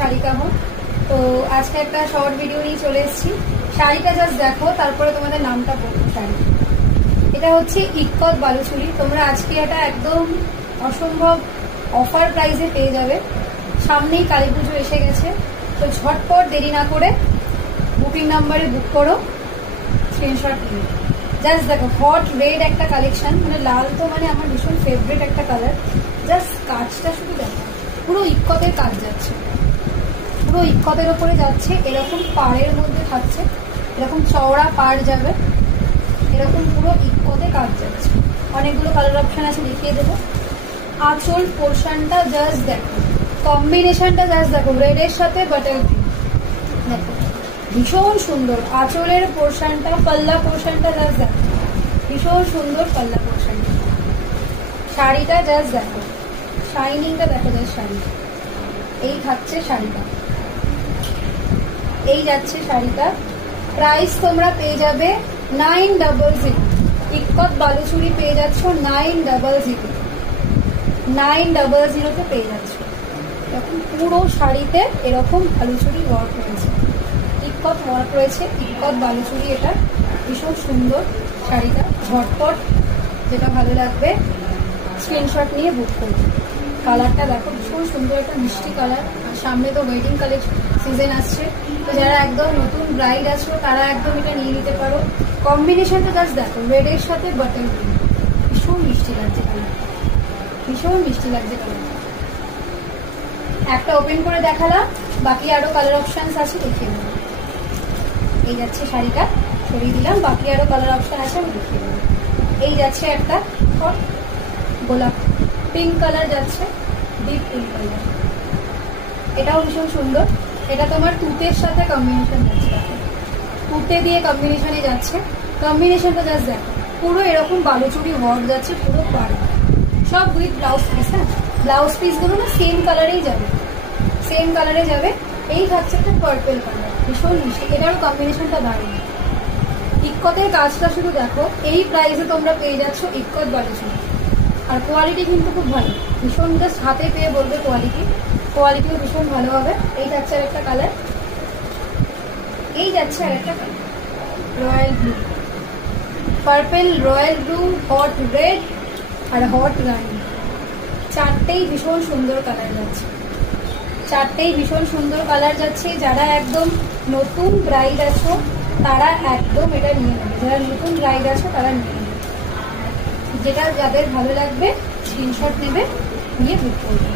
শাড়িকা হোক। তো আজকে একটা শর্ট ভিডিও নিয়ে চলে এসেছি। শাড়িটা জাস্ট দেখো, তারপরে তোমাদের নামটা বলবো। শাড়ি এটা হচ্ছে ইক্কত বালুচুরি। তোমরা আজকে এটা একদম অসম্ভব অফার প্রাইসে পেয়ে যাবে। সামনেই কালী পুজো এসে গেছে, তো ঝটপট দেরি না করে বুকিং নাম্বারে বুক করো, স্ক্রিনশট নিয়ে। জাস্ট দেখো, হট রেড একটা কালেকশন, মানে লাল তো মানে আমার ভীষণ ফেভারিট একটা কালার। জাস্ট কাজটা শুধু দেখো, পুরো ইক্কতের কাজ যাচ্ছে, পুরো ইক্কতের ওপরে যাচ্ছে। এরকম পাড়ের মধ্যে থাকছে, এরকম চওড়া পাড় যাবে, এরকম পুরো ইক্কতে কাজ যাচ্ছে। অনেকগুলো কালার অপশন আছে, দেখিয়ে দেবো। আঁচল পোর্শনটা জাস্ট দেখো, কম্বিনেশনটা জাস্ট দেখো, রেডের সাথে বাটার গ্রিন, দেখো ভীষণ সুন্দর। আঁচলের পোর্শনটা, পাল্লা পোর্শনটা জাস্ট দেখো, ভীষণ সুন্দর পাল্লা পোর্শনটা। শাড়িটা জাস্ট দেখো, শাইনিংটা দেখো জাস্ট। শাড়ি এই থাকছে শাড়িটা, এই যাচ্ছে শাড়িটা। প্রাইস তোমরা পেয়ে যাবে 900। ইক্কত বালুচুরি পেয়ে যাচ্ছ 900, 900 পেয়ে যাচ্ছ। এরকম পুরো শাড়িতে এরকম বালুচুরি ওয়ার্ক রয়েছে, ইক্কত ওয়ার্ক রয়েছে, ইক্কত বালুচুরি। এটা ভীষণ সুন্দর শাড়িটা। ঝটপট যেটা ভালো লাগবে স্ক্রিনশট নিয়ে বুক করবে। কালারটা দেখো, ভীষণ সুন্দর একটা মিষ্টি কালার। আর সামনে তো ওয়েডিং কালেকশন সিজন আসছে, তো যারা একদম নতুন ব্রাইড আছো তারা একদম এটা নিয়ে নিতে পারো। কম্বিনেশনটা জাস্ট দেখো, রেডের সাথে বাটার গ্রিন, ভীষণ মিষ্টি লাগছে কালার, ভীষণ মিষ্টি লাগছে কালার। একটা ওপেন করে দেখালাম, বাকি আরো কালার অপশনস আছে, দেখিয়ে দেবো। এই যাচ্ছে শাড়িটা, সরিয়ে দিলাম, বাকি আরো কালার অপশন আছে, আমি দেখিয়ে দেবো। এই যাচ্ছে একটা গোলাপ পিঙ্ক কালার যাচ্ছে, ডিপ পিঙ্ক কালার, এটাও ভীষণ সুন্দর। এটা তোমার তুতের সাথে কম্বিনেশন যাচ্ছে, তুতে দিয়ে কম্বিনেশনে যাচ্ছে। কম্বিনেশনটা জাস্ট দেখো, পুরো এরকম বালুচুরি ওয়ার্ক যাচ্ছে, পুরো পাড়, সব উইথ ব্লাউজ পিস। হ্যাঁ, ব্লাউজ পিস গুলো না সেম কালারেই যাবে, সেম কালারে যাবে। এই থাকছে একটা পার্পল কালার, ভীষণ মিষ্টি। এটারও কম্বিনেশনটা দারুণ। ইক্কতের কাজটা শুধু দেখো, এই প্রাইসে তোমরা পেয়ে যাচ্ছ ইক্কত বালুচুরি। আর কোয়ালিটি কিন্তু খুব ভালো, ভীষণ। জাস্ট হাতে পেয়ে বলবে কোয়ালিটিও ভীষণ ভালো হবে। এই যাচ্ছে আর একটা কালার, এই যাচ্ছে আর একটা colour, royal blue, purple, royal blue, hot red আর হট রানি। চারটেই ভীষণ সুন্দর কালার যাচ্ছে, চারটেই ভীষণ সুন্দর কালার যাচ্ছে। যারা একদম নতুন ব্রাইড আছো তারা একদম এটা নিয়ে নেবে, যারা নতুন ব্রাইড আছো তারা নিয়ে নেবে। যেটা যাদের ভালো লাগবে স্ক্রিনশট নেবে, নিয়ে বুক করবে।